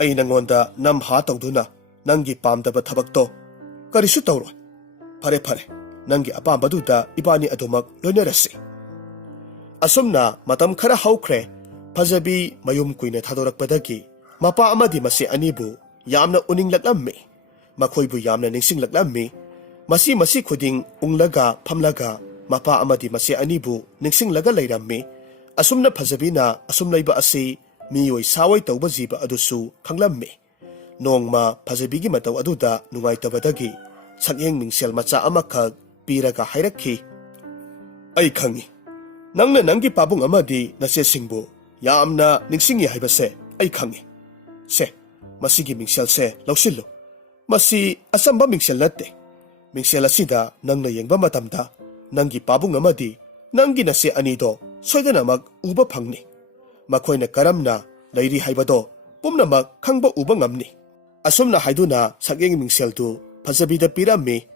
ꯑꯩ ꯅꯪꯉꯣꯟꯗ ꯅꯝꯍꯥ ꯇꯧꯗꯨꯅ ꯅꯪꯒꯤ ꯄꯥꯝꯗꯕ ꯊꯕꯛꯇꯣ ꯀꯔꯤꯁꯨ ꯇꯧꯔꯣꯏ꯫ ꯐꯔꯦ ꯐꯔꯦ, ꯅꯪꯒꯤ ꯑꯄꯥꯝꯕꯗꯨꯗ ꯏꯕꯥꯅꯤ ꯑꯗꯨꯃꯛ ꯂꯣꯏꯅꯔꯁꯤ꯫ ꯑꯁꯨꯝꯅ ꯃꯇꯝ ꯈꯔ ꯍꯧꯈ꯭ꯔꯦ꯫ ꯐꯖꯕꯤ ꯃꯌꯨꯝ ꯀꯨꯏꯅ ꯊꯥꯗꯣꯔꯛꯄꯗꯒꯤ ꯃꯄꯥ ꯑꯃꯗꯤ ꯃꯆꯦ ꯑꯅꯤꯕꯨ ꯌꯥꯝꯅ ꯎꯅꯤꯡꯂꯛꯂꯝꯃꯤ, ꯃꯈꯣꯏꯕꯨ ꯌꯥꯝꯅ ꯅꯤꯡꯁꯤꯡꯂꯛꯂꯝꯃꯤ꯫ ꯃꯁꯤ ꯈꯨꯗꯤꯡ ꯎꯪꯂꯒ ꯐꯝꯂꯒ ꯃꯄꯥ ꯑꯃꯗꯤ ꯃꯆꯦ ꯑꯅꯤꯕꯨ ꯅꯤꯡꯁꯤꯡꯂꯒ ꯂꯩꯔꯝꯃꯤ꯫ ꯑꯁꯨꯝꯅ ꯐꯖꯕꯤꯅ ꯑꯁꯨꯝ ꯂꯩꯕ ꯑꯁꯤ ꯃꯤꯑꯣꯏ ꯁꯥꯑꯣꯏ ꯇꯧꯕ ꯖꯤꯕ ꯑꯗꯨꯁꯨ ꯈꯪꯂꯝꯃꯤ꯫ ꯅꯣꯡꯃ ꯐꯖꯕꯤꯒꯤ ꯃꯇꯧ ꯑꯗꯨꯗ ꯅꯨꯡꯉꯥꯏꯇꯕꯗꯒꯤ ꯁꯛꯌꯦꯡ ꯃꯤꯡꯁꯦꯜ ꯃꯆꯥ ꯑꯃꯈꯛ ꯄꯤꯔꯒ ꯍꯥꯏꯔꯛꯈꯤ, ꯑꯩ ꯈꯪꯏ, ꯅꯪꯅ ꯅꯪꯒꯤ ꯄꯥꯕꯨꯡ ꯑꯃꯗꯤ ꯅꯆꯦꯁꯤꯡꯕꯨ ꯌꯥꯝꯅ ꯅꯤꯡꯁꯤꯡꯉꯤ ꯍꯥꯏꯕꯁꯦ ꯑꯩ ꯈꯪꯏ꯫ ꯁꯦ, ꯃꯁꯤꯒꯤ ꯃꯤꯡꯁꯦꯜꯁꯦ ꯂꯧꯁꯤꯜꯂꯨ꯫ ꯃꯁꯤ ꯑꯆꯝꯕ ꯃꯤꯡꯁꯦꯜ ꯅꯠꯇꯦ꯫ ꯃꯤꯡꯁꯦꯜ ꯑꯁꯤꯗ ꯅꯪꯅ ꯌꯦꯡꯕ ꯃꯇꯝꯗ ꯅꯪꯒꯤ ꯄꯥꯕꯨꯡ ꯑꯃꯗꯤ ꯅꯪꯒꯤ ꯅꯆꯦ ꯑꯅꯤꯗꯣ ꯁꯣꯏꯗꯅꯃꯛ ꯎꯕ ꯐꯪꯅꯤ꯫ ꯃꯈꯣꯏꯅ ꯀꯔꯝꯅ ꯂꯩꯔꯤ ꯍꯥꯏꯕꯗꯣ ꯄꯨꯝꯅꯃꯛ ꯈꯪꯕ ꯎꯕ ꯉꯝꯅꯤ꯫ ꯑꯁꯨꯝꯅ ꯍꯥꯏꯗꯨꯅ ꯁꯛꯌꯦꯡ ꯃꯤꯡꯁꯦꯜꯗꯨ ꯐꯖꯕꯤꯗ ꯄꯤꯔꯝꯃꯤ꯫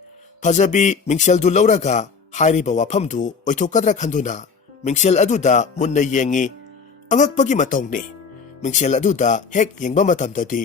ꯐꯖꯕꯤ ꯃꯤꯡꯁꯦꯜꯗꯨ ꯂꯧꯔꯒ ꯍꯥꯏꯔꯤꯕ ꯋꯥꯐꯝꯗꯨ ꯑꯣꯏꯊꯣꯛꯀꯗ꯭ꯔꯥ ꯈꯟꯗꯨꯅ ꯃꯤꯡꯁꯦꯜ ꯑꯗꯨꯗ ꯃꯨꯟꯅ ꯌꯦꯡꯉꯤ꯫ ꯑꯉꯛꯄꯒꯤ ꯃꯇꯧꯅꯤ꯫ ꯃꯤꯡꯁꯦꯜ ꯑꯗꯨꯗ ꯍꯦꯛ ꯌꯦꯡꯕ ꯃꯇꯝꯗꯗꯤ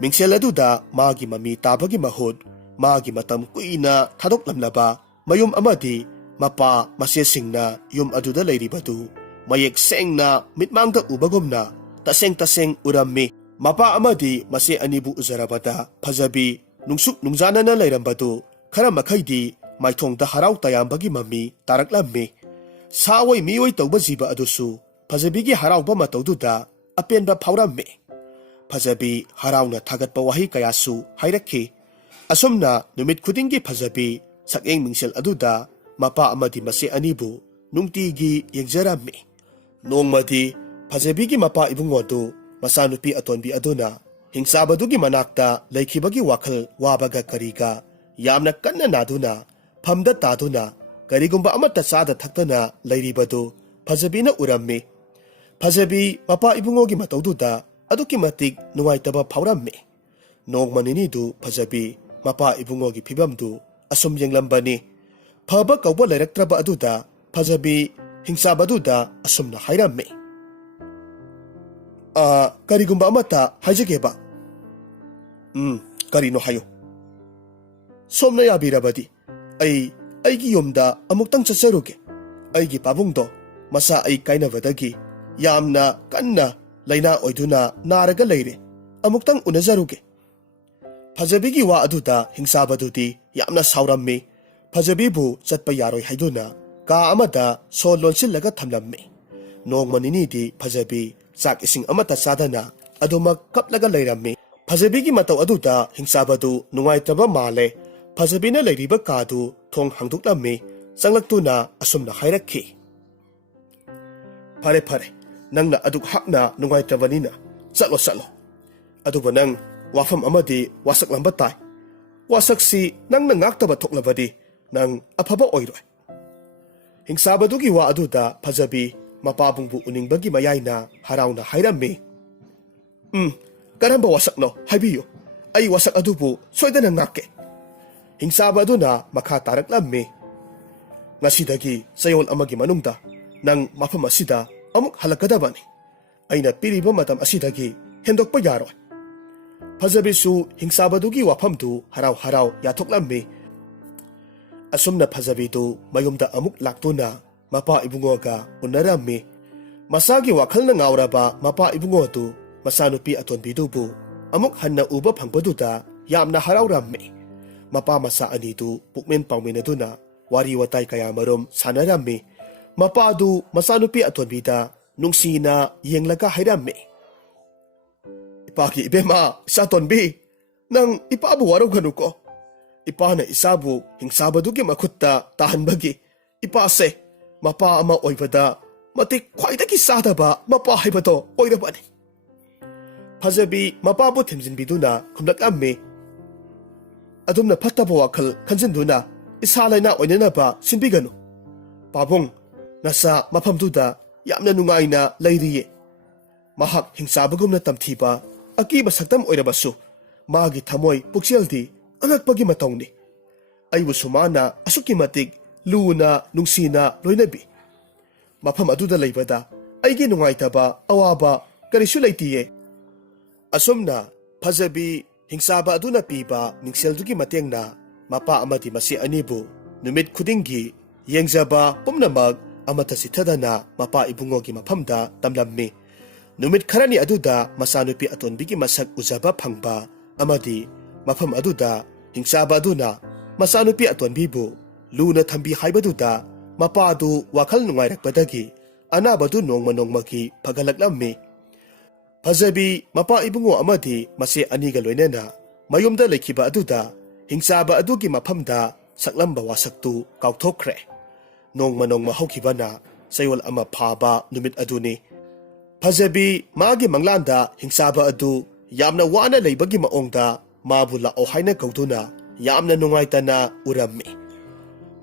ꯃꯤꯡꯁꯦꯜ ꯑꯗꯨꯗ ꯃꯥꯒꯤ ꯃꯃꯤ ꯇꯥꯕꯒꯤ ꯃꯍꯨꯠ ꯃꯥꯒꯤ ꯃꯇꯝ ꯀꯨꯏꯅ ꯊꯥꯗꯣꯛꯂꯝꯂꯕ ꯃꯌꯨꯝ ꯑꯃꯗꯤ ꯃꯄꯥ ꯃꯆꯦꯁꯤꯡꯅ ꯌꯨꯝ ꯑꯗꯨꯗ ꯂꯩꯔꯤꯕꯗꯨ ꯃꯌꯦꯛ ꯁꯦꯡꯅ ꯃꯤꯠꯃꯥꯡꯗ ꯎꯕꯒꯨꯝꯅ ꯇꯁꯦꯡ ꯎꯔꯝꯃꯤ꯫ ꯃꯄꯥ ꯑꯃꯗꯤ ꯃꯆꯦ ꯑꯅꯤꯕꯨ ꯎꯖꯔꯕꯗ ꯐꯖꯕꯤ ꯅꯨꯡꯁꯨꯛ ꯅꯨꯡꯖꯥꯅꯅ ꯂꯩꯔꯝꯕꯗꯨ ꯈꯔ ꯃꯈꯩꯗꯤ ꯃꯥꯏꯊꯣꯡꯗ ꯍꯔꯥꯎ ꯇꯌꯥꯝꯕꯒꯤ ꯃꯃꯤ ꯇꯥꯔꯛꯂꯝꯃꯤ꯫ ꯁꯥ ꯑꯣꯏ ꯃꯤꯑꯣꯏ ꯇꯧꯕ ꯖꯤꯕ ꯑꯗꯨꯁꯨ ꯐꯖꯕꯤꯒꯤ ꯍꯔꯥꯎꯕ ꯃꯇꯧꯗꯨꯗ ꯑꯄꯦꯟꯕ ꯐꯥꯎꯔꯝꯃꯤ꯫ ꯐꯖꯕꯤ ꯍꯔꯥꯎꯅ ꯊꯥꯒꯠꯄ ꯋꯥꯍꯩ ꯀꯌꯥꯁꯨ ꯍꯥꯏꯔꯛꯈꯤ꯫ ꯑꯁꯨꯝꯅ ꯅꯨꯃꯤꯠ ꯈꯨꯗꯤꯡꯒꯤ ꯐꯖꯕꯤ ꯁꯛꯌꯦꯡ ꯃꯤꯡꯁꯦꯜ ꯑꯗꯨꯗ ꯃꯄꯥ ꯑꯃꯗꯤ ꯃꯆꯦ ꯑꯅꯤꯕꯨ ꯅꯨꯡꯇꯤꯒꯤ ꯌꯦꯡꯖꯔꯝꯃꯤ꯫ ꯅꯣꯡꯃꯗꯤ ꯐꯖꯕꯤꯒꯤ ꯃꯄꯥ ꯏꯕꯨꯡꯉꯣꯗꯨ ꯃꯆꯥꯅꯨꯄꯤ ꯑꯇꯣꯟꯕꯤ ꯑꯗꯨꯅ ꯍꯤꯡꯆꯥꯕꯗꯨꯒꯤ ꯃꯅꯥꯛꯇ ꯂꯩꯈꯤꯕꯒꯤ ꯋꯥꯈꯜ ꯋꯥꯕꯒ ꯀꯔꯤꯒ ꯌꯥꯝꯅ ꯀꯟꯅ ꯅꯥꯗꯨꯅ ꯐꯝꯗ ꯇꯥꯗꯨꯅ ꯀꯔꯤꯒꯨꯝꯕ ꯑꯃꯠꯇ ꯆꯥꯗ ꯊꯛꯇꯅ ꯂꯩꯔꯤꯕꯗꯨ ꯐꯖꯕꯤꯅ ꯎꯔꯝꯃꯤ꯫ ꯐꯖꯕꯤ ꯃꯄꯥ ꯏꯕꯨꯡꯉꯣꯒꯤ ꯃꯇꯧꯗꯨꯗ ꯑꯗꯨꯛꯀꯤ ꯃꯇꯤꯛ ꯅꯨꯡꯉꯥꯏꯇꯕ ꯐꯥꯎꯔꯝꯃꯤ꯫ ꯅꯣꯡꯃ ꯅꯤꯅꯤꯗꯨ ꯐꯖꯕꯤ ꯃꯄꯥ ꯏꯕꯨꯡꯉꯣꯒꯤ ꯐꯤꯕꯝꯗꯨ ꯑꯁꯨꯝ ꯌꯦꯡꯂꯝꯕꯅꯤ꯫ ꯐꯕ ꯀꯧꯕ ꯂꯩꯔꯛꯇ꯭ꯔꯕ ꯑꯗꯨꯗ ꯐꯖꯕꯤ ꯍꯤꯡꯆꯥꯕꯗꯨꯗ ꯑꯁꯨꯝꯅ ꯍꯥꯏꯔꯝꯃꯤ꯫ ꯀꯔꯤꯒꯨꯝꯕ ꯑꯃꯠꯇ ꯍꯥꯏꯖꯒꯦꯕ꯫ ꯀꯔꯤꯅꯣ ꯍꯥꯏꯌꯨ꯫ ꯁꯣꯝꯅ ꯌꯥꯕꯤꯔꯕꯗꯤ ꯑꯩꯒꯤ ꯌꯨꯝꯗ ꯑꯃꯨꯛꯇꯪ ꯆꯠꯆꯔꯨꯒꯦ꯫ ꯑꯩꯒꯤ ꯄꯥꯕꯨꯡꯗꯣ ꯃꯁꯥ ꯑꯩ ꯀꯥꯏꯅꯕꯗꯒꯤ ꯌꯥꯝꯅ ꯀꯟꯅ ꯂꯩꯅꯥ ꯑꯣꯏꯗꯨꯅ ꯅꯥꯔꯒ ꯂꯩꯔꯦ꯫ ꯑꯃꯨꯛꯇꯪ ꯎꯅꯖꯔꯨꯒꯦ꯫ ꯐꯖꯕꯤꯒꯤ ꯋꯥ ꯑꯗꯨꯗ ꯍꯤꯡꯆꯥꯕꯗꯨꯗꯤ ꯌꯥꯝꯅ ꯁꯥꯎꯔꯝꯃꯤ꯫ ꯐꯖꯕꯤꯕꯨ ꯆꯠꯄ ꯌꯥꯔꯣꯏ ꯍꯥꯏꯗꯨꯅ ꯀꯥ ꯑꯃꯗ ꯁꯣ ꯂꯣꯟꯁꯤꯜꯂꯒ ꯊꯝꯂꯝꯃꯤ꯫ ꯅꯣꯡꯃ ꯅꯤꯅꯤꯗꯤ ꯐꯖꯕꯤ ꯆꯥꯛ ꯏꯁꯤꯡ ꯑꯃꯠꯇ ꯆꯥꯗꯅ ꯑꯗꯨꯃꯛ ꯀꯞꯂꯒ ꯂꯩꯔꯝꯃꯤ꯫ ꯐꯖꯕꯤꯒꯤ ꯃꯇꯧ ꯑꯗꯨꯗ ꯍꯤꯡꯆꯥꯕꯗꯨ ꯅꯨꯡꯉꯥꯏꯇꯕ ꯃꯥꯜꯂꯦ꯫ ꯐꯖꯕꯤꯅ ꯂꯩꯔꯤꯕ ꯀꯥꯗꯨ ꯊꯣꯡ ꯍꯥꯡꯗꯣꯛꯂꯝꯃꯤ꯫ ꯆꯪꯂꯛꯇꯨꯅ ꯑꯁꯨꯝꯅ ꯍꯥꯏꯔꯛꯈꯤ꯫ ꯐꯔꯦ ꯐꯔꯦ, ꯅꯪꯅ ꯑꯗꯨꯛ ꯍꯛꯅ ꯅꯨꯡꯉꯥꯏꯇꯕꯅꯤꯅ ꯆꯠꯂꯣ꯫ ꯑꯗꯨꯕꯨ ꯅꯪ ꯋꯥꯐꯝ ꯑꯃꯗꯤ ꯋꯥꯁꯛꯂꯝꯕ ꯇꯥꯏ꯫ ꯋꯥꯁꯛꯁꯤ ꯅꯪꯅ ꯉꯥꯛꯇꯕ ꯊꯣꯛꯂꯕꯗꯤ ꯅꯪ ꯑꯐꯕ ꯑꯣꯏꯔꯣꯏ꯫ ꯍꯤꯡꯆꯥꯕꯗꯨꯒꯤ ꯋꯥ ꯑꯗꯨꯗ ꯐꯖꯕꯤ ꯃꯄꯥꯕꯨꯡꯕꯨ ꯎꯅꯤꯡꯕꯒꯤ ꯃꯌꯥꯏꯅ ꯍꯔꯥꯎꯅ ꯍꯥꯏꯔꯝꯃꯤ꯫ ꯀꯔꯝꯕ ꯋꯥꯁꯛꯅꯣ ꯍꯥꯏꯕꯤꯌꯨ꯫ ꯑꯩ ꯋꯥꯁꯛ ꯑꯗꯨꯕꯨ ꯁꯣꯏꯗꯅ ꯉꯥꯛꯀꯦ꯫ ꯍꯤꯡꯆꯥꯕ ꯑꯗꯨꯅ ꯃꯈꯥ ꯇꯥꯔꯛꯂꯝꯃꯤ꯫ ꯉꯁꯤꯗꯒꯤ ꯆꯌꯣꯜ ꯑꯃꯒꯤ ꯃꯅꯨꯡꯗ ꯅꯪ ꯃꯐꯝ ꯑꯁꯤꯗ ꯑꯃꯨꯛ ꯍꯜꯂꯛꯀꯗꯕꯅꯤ꯫ ꯑꯩꯅ ꯄꯤꯔꯤꯕ ꯃꯇꯝ ꯑꯁꯤꯗꯒꯤ ꯍꯦꯟꯗꯣꯛꯄ ꯌꯥꯔꯣꯏ꯫ ꯐꯖꯕꯤꯁꯨ ꯍꯤꯡꯆꯥꯕꯗꯨꯒꯤ ꯋꯥꯐꯝꯗꯨ ꯍꯔꯥꯎ ꯌꯥꯊꯣꯛꯂꯝꯃꯤ꯫ ꯑꯁꯨꯝꯅ ꯐꯖꯕꯤꯗꯨ ꯃꯌꯨꯝꯗ ꯑꯃꯨꯛ ꯂꯥꯛꯇꯨꯅ ꯃꯄꯥ ꯏꯕꯨꯡꯉꯣꯒ ꯎꯅꯔꯝꯃꯤ꯫ ꯃꯁꯥꯒꯤ ꯋꯥꯈꯜꯅ ꯉꯥꯎꯔꯕ ꯃꯄꯥ ꯏꯕꯨꯡꯉꯣꯗꯨ ꯃꯆꯥꯅꯨꯄꯤ ꯑꯇꯣꯟꯕꯤꯗꯨꯕꯨ ꯑꯃꯨꯛ ꯍꯟꯅ ꯎꯕ ꯐꯪꯕꯗꯨꯗ ꯌꯥꯝꯅ ꯍꯔꯥꯎꯔꯝꯃꯤ꯫ ꯃꯄꯥ ꯃꯆꯥ ꯑꯅꯤꯗꯨ ꯄꯨꯛꯃꯦꯟ ꯄꯥꯎꯃꯤꯟꯅꯗꯨꯅ ꯋꯥꯔꯤ ꯋꯥꯇꯥꯏ ꯀꯌꯥꯃꯔꯨꯝ ꯁꯥꯟꯅꯔꯝꯃꯤ꯫ ꯃꯄꯥꯗꯨ ꯃꯆꯥꯅꯨꯄꯤ ꯑꯇꯣꯟꯕꯤꯗ ꯅꯨꯡꯁꯤꯅ ꯌꯦꯡꯂꯒ ꯍꯥꯏꯔꯝꯃꯤ꯫ ꯏꯄꯥꯒꯤ ꯏꯕꯦꯝꯃ, ꯏꯆꯥꯇꯣꯟꯕꯤ, ꯅꯪ ꯏꯄꯥꯕꯨ ꯋꯥꯔꯧꯒꯅꯨꯀꯣ꯫ ꯏꯄꯥꯅ ꯏꯆꯥꯕꯨ ꯍꯤꯡꯆꯥꯕꯗꯨꯒꯤ ꯃꯈꯨꯠꯇ ꯇꯥꯍꯟꯕꯒꯤ ꯏꯄꯥꯁꯦ ꯃꯄꯥ ꯑꯃ ꯑꯣꯏꯕꯗ ꯃꯇꯤꯛ ꯈ꯭ꯋꯥꯏꯗꯒꯤ ꯆꯥꯗꯕ ꯃꯄꯥ ꯍꯥꯏꯕꯗꯣ ꯑꯣꯏꯔꯕꯅꯤ꯫ ꯐꯖꯕꯤ ꯃꯄꯥꯕꯨ ꯊꯦꯝꯖꯤꯟꯕꯤꯗꯨꯅ ꯈꯨꯝꯂꯛꯂꯝꯃꯤ꯫ ꯑꯗꯨꯝꯅ ꯐꯠꯇꯕ ꯋꯥꯈꯜ ꯈꯟꯖꯤꯟꯗꯨꯅ ꯏꯁꯥ ꯂꯩꯅꯥ ꯑꯣꯏꯅꯅꯕ ꯁꯤꯟꯕꯤꯒꯅꯨ꯫ ꯄꯥꯕꯨꯡ, ꯅꯆꯥ ꯃꯐꯝꯗꯨꯗ ꯌꯥꯝꯅ ꯅꯨꯡꯉꯥꯏꯅ ꯂꯩꯔꯤꯌꯦ꯫ ꯃꯍꯥꯛ ꯍꯤꯡꯆꯥꯕꯒꯨꯝꯅ ꯇꯝꯊꯤꯕ ꯑꯀꯤꯕ ꯁꯛꯇꯝ ꯑꯣꯏꯔꯕꯁꯨ ꯃꯥꯒꯤ ꯊꯃꯣꯏ ꯄꯨꯛꯆꯦꯜꯗꯤ ꯑꯉꯛꯄꯒꯤ ꯃꯇꯧꯅꯤ꯫ ꯑꯩꯕꯨꯁꯨ ꯃꯥꯅ ꯑꯁꯨꯛꯀꯤ ꯃꯇꯤꯛ ꯂꯨꯅ ꯅꯨꯡꯁꯤꯅ ꯂꯣꯏꯅꯕꯤ꯫ ꯃꯐꯝ ꯑꯗꯨꯗ ꯂꯩꯕꯗ ꯑꯩꯒꯤ ꯅꯨꯡꯉꯥꯏꯇꯕ ꯑꯋꯥꯕ ꯀꯔꯤꯁꯨ ꯂꯩꯇꯤꯌꯦ꯫ ꯑꯁꯨꯝꯅ ꯐꯖꯕꯤ ꯍꯤꯡꯆꯥꯕ ꯑꯗꯨꯅ ꯄꯤꯕ ꯃꯤꯡꯁꯦꯜꯗꯨꯒꯤ ꯃꯇꯦꯡꯅ ꯃꯄꯥ ꯑꯃꯗꯤ ꯃꯆꯦ ꯑꯅꯤꯕꯨ ꯅꯨꯃꯤꯠ ꯈꯨꯗꯤꯡꯒꯤ ꯌꯦꯡꯖꯕ ꯄꯨꯝꯅꯃꯛ ꯑꯃꯠꯇ ꯆꯤꯠꯊꯗꯅ ꯃꯄꯥ ꯏꯕꯨꯡꯉꯣꯒꯤ ꯃꯐꯝꯗ ꯇꯝꯂꯝꯃꯤ꯫ ꯅꯨꯃꯤꯠ ꯈꯔꯅꯤ ꯑꯗꯨꯗ ꯃꯆꯥꯅꯨꯄꯤ ꯑꯇꯣꯟꯕꯤꯒꯤ ꯃꯁꯛ ꯎꯖꯕ ꯐꯪꯕ ꯑꯃꯗꯤ ꯃꯐꯝ ꯑꯗꯨꯗ ꯍꯤꯡꯆꯥꯕ ꯑꯗꯨꯅ ꯃꯆꯥꯅꯨꯄꯤ ꯑꯇꯣꯟꯕꯤꯕꯨ ꯂꯨꯅ ꯊꯝꯕꯤ ꯍꯥꯏꯕꯗꯨꯗ ꯃꯄꯥꯗꯨ ꯋꯥꯈꯜ ꯅꯨꯡꯉꯥꯏꯔꯛꯄꯗꯒꯤ ꯑꯅꯥꯕꯗꯨ ꯅꯣꯡꯃ ꯅꯣꯡꯃꯒꯤ ꯐꯒꯠꯂꯛꯂꯝꯃꯤ꯫ ꯐꯖꯕꯤ ꯃꯄꯥ ꯏꯕꯨꯡꯉꯣ ꯑꯃꯗꯤ ꯃꯆꯦ ꯑꯅꯤꯒ ꯂꯣꯏꯅꯅ ꯃꯌꯨꯝꯗ ꯂꯩꯈꯤꯕ ꯑꯗꯨꯗ ꯍꯤꯡꯆꯥꯕ ꯑꯗꯨꯒꯤ ꯃꯐꯝꯗ ꯁꯛꯂꯝꯕ ꯋꯥꯁꯛꯇꯨ ꯀꯥꯎꯊꯣꯛꯈ꯭ꯔꯦ꯫ ꯅꯣꯡꯃ ꯍꯧꯈꯤꯕꯅ ꯆꯌꯣꯜ ꯑꯃ ꯐꯥꯕ ꯅꯨꯃꯤꯠ ꯑꯗꯨꯅꯤ꯫ ꯐꯖꯕꯤ ꯃꯥꯒꯤ ꯃꯪꯂꯥꯟꯗ ꯍꯤꯡꯆꯥꯕ ꯑꯗꯨ ꯌꯥꯝꯅ ꯋꯥꯅ ꯂꯩꯕꯒꯤ ꯃꯑꯣꯡꯗ ꯃꯥꯕꯨ ꯂꯥꯛꯑꯣ ꯍꯥꯏꯅ ꯀꯧꯗꯨꯅ ꯌꯥꯝꯅ ꯅꯨꯡꯉꯥꯏꯇꯅ ꯎꯔꯝꯃꯤ꯫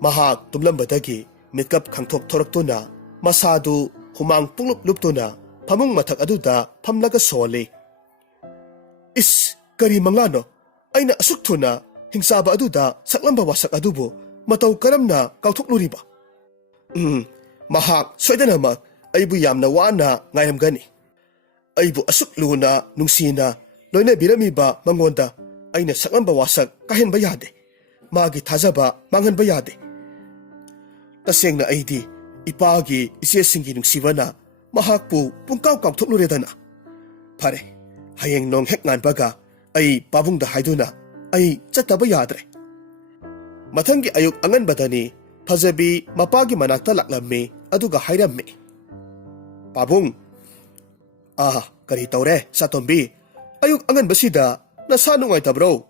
ꯃꯍꯥꯛ ꯇꯨꯝꯂꯝꯕꯗꯒꯤ ꯃꯤꯠꯀꯞ ꯈꯪꯊꯣꯛ ꯊꯣꯔꯛꯇꯨꯅ ꯃꯁꯥꯗꯨ ꯍꯨꯃꯥꯡ ꯄꯨꯡꯂꯨꯞ ꯂꯨꯞꯇꯨꯅ ꯐꯃꯨꯡ ꯃꯊꯛ ꯑꯗꯨꯗ ꯐꯝꯂꯒ ꯁꯣꯜꯂꯤ꯫ ꯀꯔꯤ ꯃꯪꯂꯥꯟꯅꯣ? ꯑꯩꯅ ꯑꯁꯨꯛ ꯊꯨꯅ ꯍꯤꯡꯆꯥꯕ ꯑꯗꯨꯗ ꯁꯛꯂꯝꯕ ꯋꯥꯁꯛ ꯑꯗꯨꯕꯨ ꯃꯇꯧ ꯀꯔꯝꯅ ꯀꯥꯎꯊꯣꯛꯂꯨꯔꯤꯕ? Mahak soidanamag aibu yamna wana ngairamgani. Aibu asuk luna nungsina loina biramiba mangonda aina sakamba wasak kahenba yade. Magi thajaba manganba yade. Tasengna aidi ipagi isesingi nungsibana mahakpu pungkaw kawthokluredana. Phare hayeng nong hek nganbaga ai pabungda haiduna ai chataba yadre. Mathangi ayuk anganbadani Fajabi mapagi manakta laklammi aduga hairammi. Pabung, kari tawre satombi ayuk anganbasida nasa nungaitabro.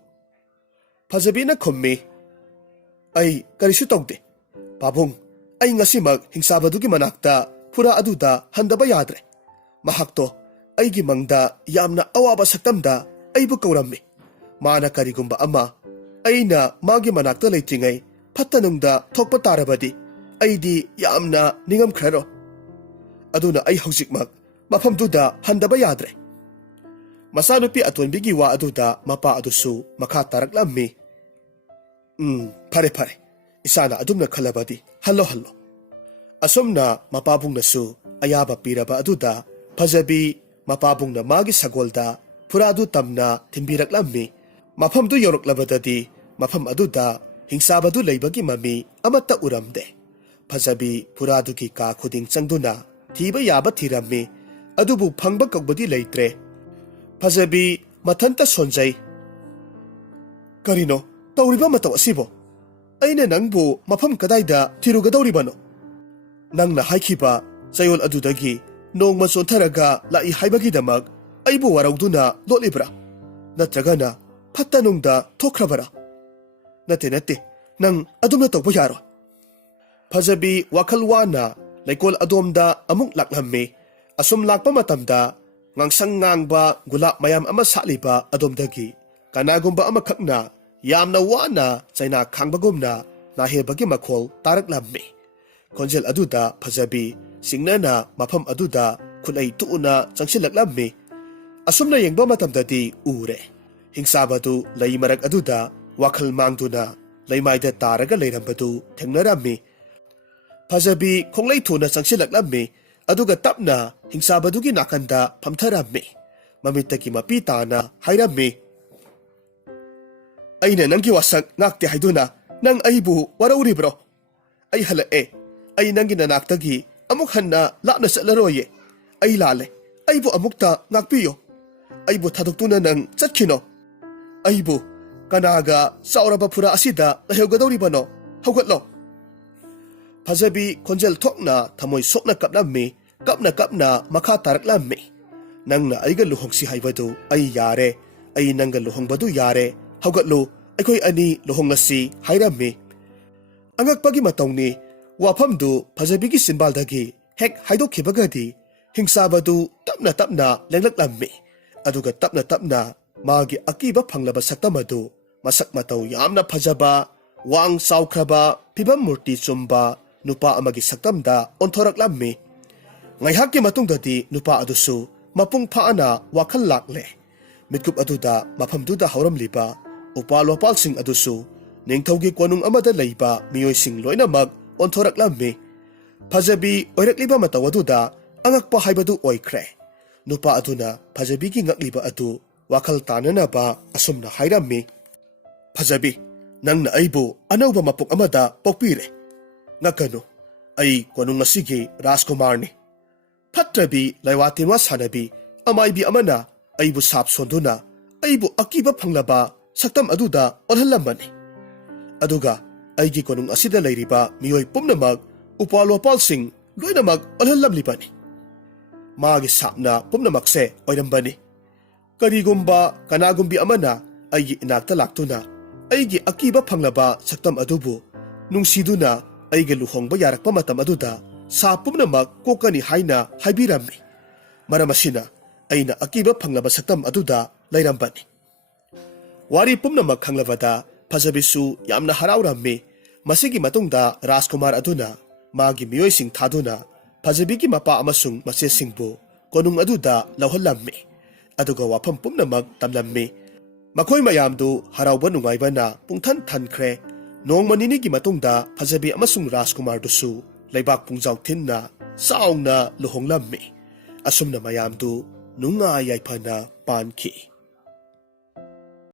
Fajabi na khummi ay karisu tawde. Pabung, ay ngasimag hingsabadugi manakta pura aduda handaba yadre. Mahakto ay gimangda yamna awaba saktamda ay bukawrammi. Mana karigumba ama ay na magi manakta laytingay Patanungda thokpa tarabadi aidi yamna ningam khrero. Aduna ay hawjikmak mafamduda handaba yadre. Masanupi atonbigi wa aduda mapa adusu makha taraklammi. Phare isana adumna khalabadi hallo. Asomna mapabung nasu ayaba piraba aduda Fajabi mapabung na magi sagolda puradu tamna timbiraklammi. Mafamdu yoroklabadadi mafam aduda Hingsabadu laybagi mami amata uramde. Fajabi puradugi ka khuding changduna thiba yaba thirammi adubu phangba kagbadi leitre. Fajabi mathanta sonjai. Karino tawriba mataw asibo. Aina nangbu mafam kadaida thirugadawribano. Nangna haikhiba chayol adudagi nongma chontharaga lai haibagidamag aibu warawduna lolibra. Natragana phattanungda thokrabara. Nate, nang adum na tawpa yaro. Fajabi wakalwana laikol adomda amuk laklammi asum lakpa matamda ngangsang ngangba gula mayam ama saliba adomdagi kanagumba ama khakna yamna wana chaina khangbagumna nahebagi makhol taraklammi. Konjel aduda Fajabi singnana mafam aduda khulai tuuna changsilaklammi asumna yengba matamdadi ure. Hingsabadu laimarak aduda Wakal mangduna laymayda taraga layrambadu thengnarami. Fajabi konglay thuna changsilaklammi aduga tapna hingsabadugi nakanda phamtharami. Mamittagi mapitana hairammi. Aina nanggi wasak ngakte haiduna nang aibu warawribro. Ay halae ay nanggi nanaktagi amuk hanna lakna salaroye. Ay lale aibu amukta ngakpiyo. Aibu thadukuna nang chatkino. Aibu Kanaga sauraba pura asida lahewgadawribano hawgatlo. Fajabi konjel thokna thamoy sokna kaplammi kapna makha taraklammi. Nangna aiga luhongsi haibadu ay yare ay nangga luhongbadu yare hawgatlo aikhoy ani luhonglasi hairammi. Angakpagi matawni wafamdu Fajabigi sinbaldagi hek haidokhibagadi hingsabadu tapna lenglaklammi. Aduga tapna magi akiba phanglaba saktamadu masak mataw yamna phajaba wang saukraba pibam murti chumba nupa amagi saktamda onthoraklammi. Ngaihakki matungdadi nupa adusu mapung phaana wakhal lakle. Mitkup aduda mafamduda hauramliba upalwapalsing adusu ningthawgi kwanung amada leiba miyoysing loinamag onthoraklammi. Fajabi oirakliba mataw aduda angakpa haibadu oikhre. Nupa aduna Fajabigi ngakliba adu wakhal tananaba asumna hairammi. Fajabi nangna aibu anawba mapuk amada pokpire. Ngakano ay kwanung ngasigi Rajkumarni. Phatrabi laiwatinwa sanabi amaibi amana aibu sap sonduna aibu akiba phanglaba saktam aduda olhallamani. Aduga aigi kwanung asida lairiba miyoy pumnamag upalwapalsing loinamag olhallamlibani. Magi sapna pumnamakse oirambani. Karigumba kanagumbi amana aigi inakta laktuna aigi akiba phanglaba saktam adubu nungsiduna aigi luhongba yarakpa matam aduda sa pumnamak kokani haina haibirammi. Maramasina aina akiba phanglaba saktam aduda lairambani. Wari pumnamak khanglabada Fajabisu yamna haraurammi. Masigi matungda Rajkumar aduna magi miyoysing thaduna Fajabigi mapa amasung masesingbu konung aduda lawhallammi. Aduga wafam pumnamak tamlammi. Makoy mayamdu harauba nungayba na pungthan thankre. Noong maninigi matungda Fajabi amasung Rajkumar dusu ꯂꯩꯕꯥꯛ ꯄꯨꯡꯖꯥꯎ ꯊꯤꯟꯅ ꯆꯥꯎꯅ ꯂꯨꯍꯣꯡꯂꯝꯃꯤ꯫ ꯑꯁꯨꯝꯅ ꯃꯌꯥꯝꯗꯨ ꯅꯨꯡꯉꯥꯏ ꯌꯥꯏꯐꯅ ꯄꯥꯟꯈꯤ꯫